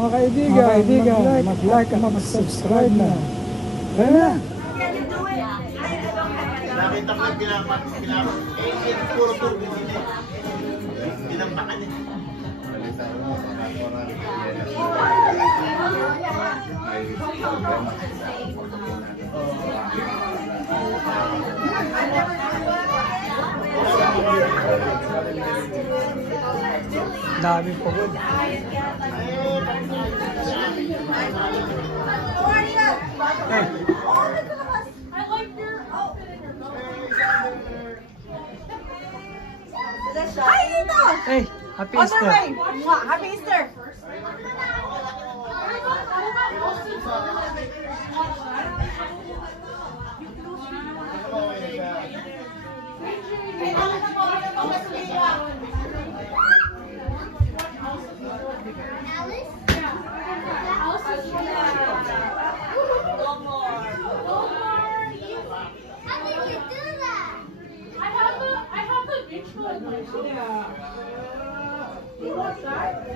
Mga kaibigan, mag-like at mag-subscribe na. Kaya na. Nakita ko yung puro turbo nila. Pinampakan niya. Dami po good. Hi, Nino! Hey, happy On the Easter. way! Mwah, happy Easter! You want that?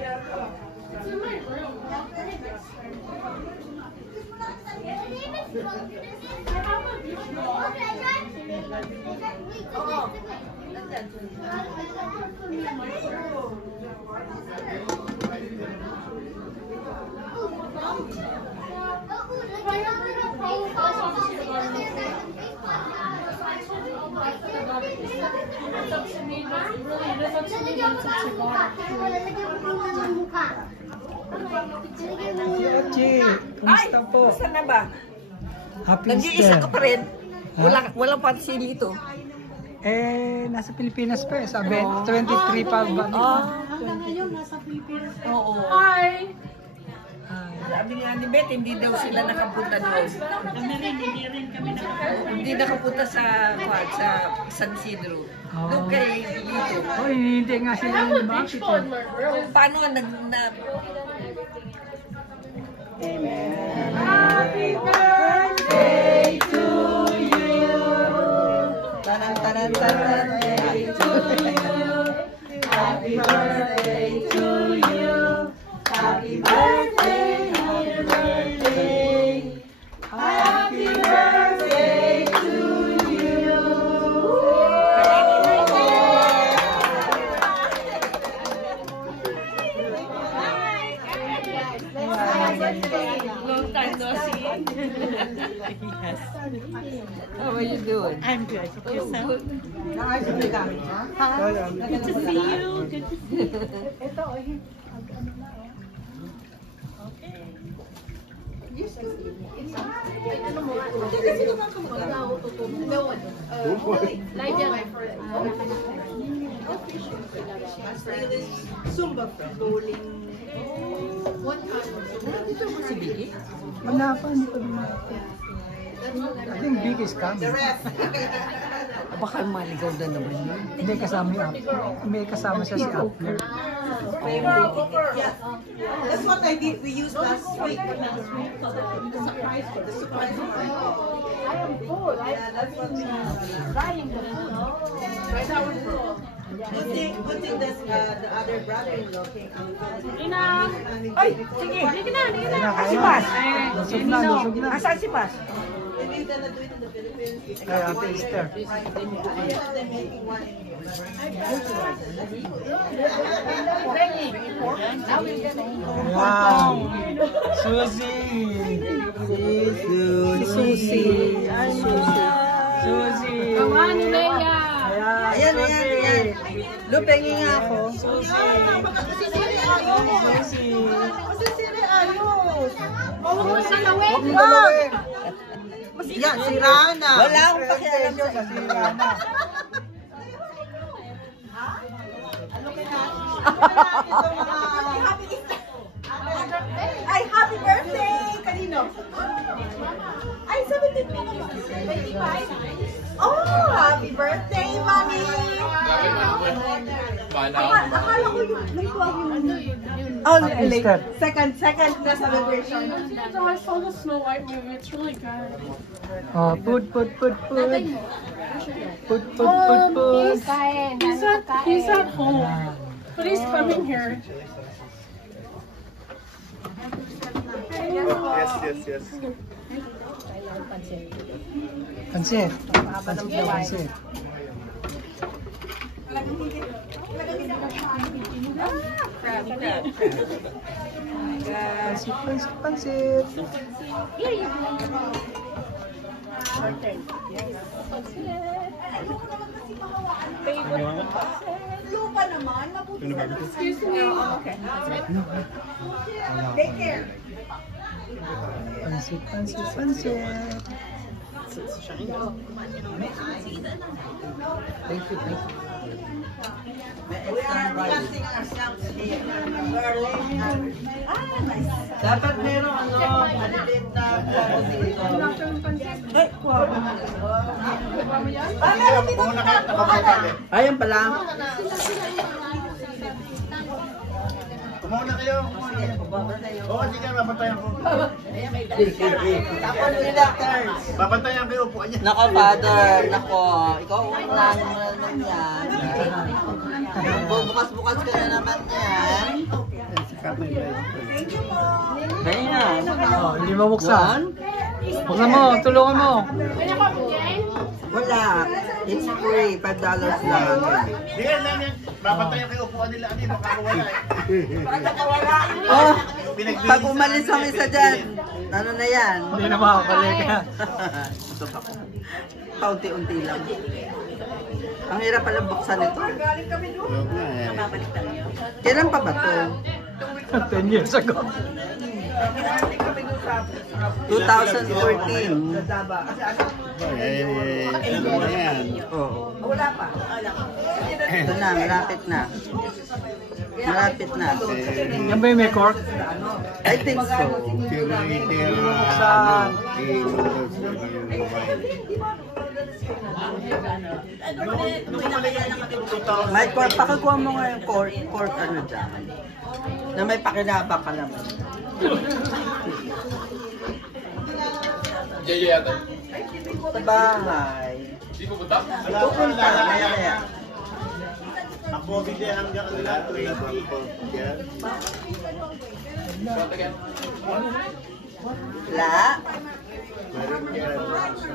It's in my room. I have a Ochi, kumusta po? Saan na ba? Happy Nag-iisa Easter. ka pa rin? Walang pansili ito. Eh, nasa Pilipinas pa eh. Sabi, 23 pa ba? Hanggang ngayon, nasa Pilipinas. Oo. Hi! Sabi nga ni Beth, hindi daw sila nakapunta doon. Kami rin, hindi rin kami nakapunta. Hindi nakapunta sa San Isidro. Doon kay Lito. Oh, hindi nga I sila have a yung beach bakit ball in eh. my room. Paano Happy birthday to you. Tanan, tanan, tanan. Happy birthday to you. Happy birthday, happy birthday. Happy birthday to you. Long time no see. Yes. How are you doing? I'm good. Yourself? Good. Good to see you. Good to see you. Zumba bowling. Si Biggie? Wala pa, hindi pa din. I think big is coming. Baka maligaw na naman yun. Hindi kasama yung Apple. May kasama siya si Apple. Yeah. That's what I did. We used last week. The surprise. I am full. Yeah, that's what we Right now we're full. Good thing that the other brother-in-law came out. Ina! Ay, sige. Hindi na. Si Pas. Lusog na. Asan si Pas? We're gonna do it in the Philippines. Kaya happy Easter. They're making one in here. Wow! Susie! Si Susie. Ay, Susie! Come on, Leia! Ayan, ayan, ayan. Lupeng nga ako. Yan, si Rana. Wala akong pakialam sa Si Rana. Ay, happy birthday! Kanino? Ay, 17 pa naman. 25? Oh, happy birthday, Mami! Akala ko yung tuwag yung... Oh, Happy late. Easter. Second na celebration. So I saw the Snow White movie. It's really good. Oh, put. Put. He's at home, but he's coming here. yes. Pansit. Pansit. Pansit. Lupa naman, mabuti na lang. Excuse me. Okay. Take care. Pansit. Thank you. We are casting ourselves here. Nice. Dapat meron maliliit na kuwako dito. Kung nakatabakan Ayan pala. Kumuna kayo. Oo, sige, babantayan ko. Tapos nila, Ters. Babantayan kayo, upuan niya. Nako, father. Nako. Ikaw, unahan mo na naman yan. Bukas-bukas ka na naman yan. Thank you po. Kaya na. Oh, hindi mo buksan. Buksan mo, tulungan mo. Wala. It's free. $5 lang. Sige, lang yan. Babantayan kayo, upuan nila. Ano, baka wala eh. Oh, pag umalis ang isa dyan, ano na yan? Hindi na makakabalik. Ito pa ko. Paunti-unti lang. Ang hirap pala buksan ito. Galing kami doon. Kailan pa ba ito? 10 years ago. Galing kami doon sa 2014. Oo. Wala pa. Ito na, malapit na. Malapit na. Yan ba yung may cork? I think so. Saan? May cork, pakakuha mo nga yung cork ano dyan. Na may pakinabang ka naman. Sa bahay. Pupunta. Mamaya. Ako, hindi hanggang nila. 20. La.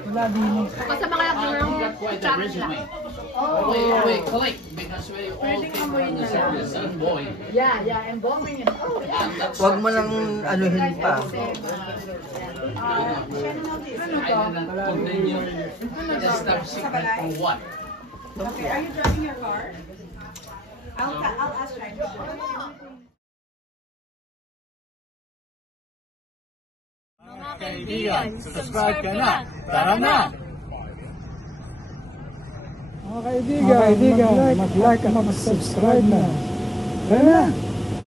Wala din. Basta mga challenge lang. Wait, collect because we all came from the same boy. Yeah, and bombing it. Huwag mo lang anuhin pa. I didn't continue. Just top secret for what? Okay, are you driving your car? I'll ask Ryan. Mga kaibigan, subscribe ka na. Tara na! Mga kaibigan, mag-like at mag-subscribe na. Tara na!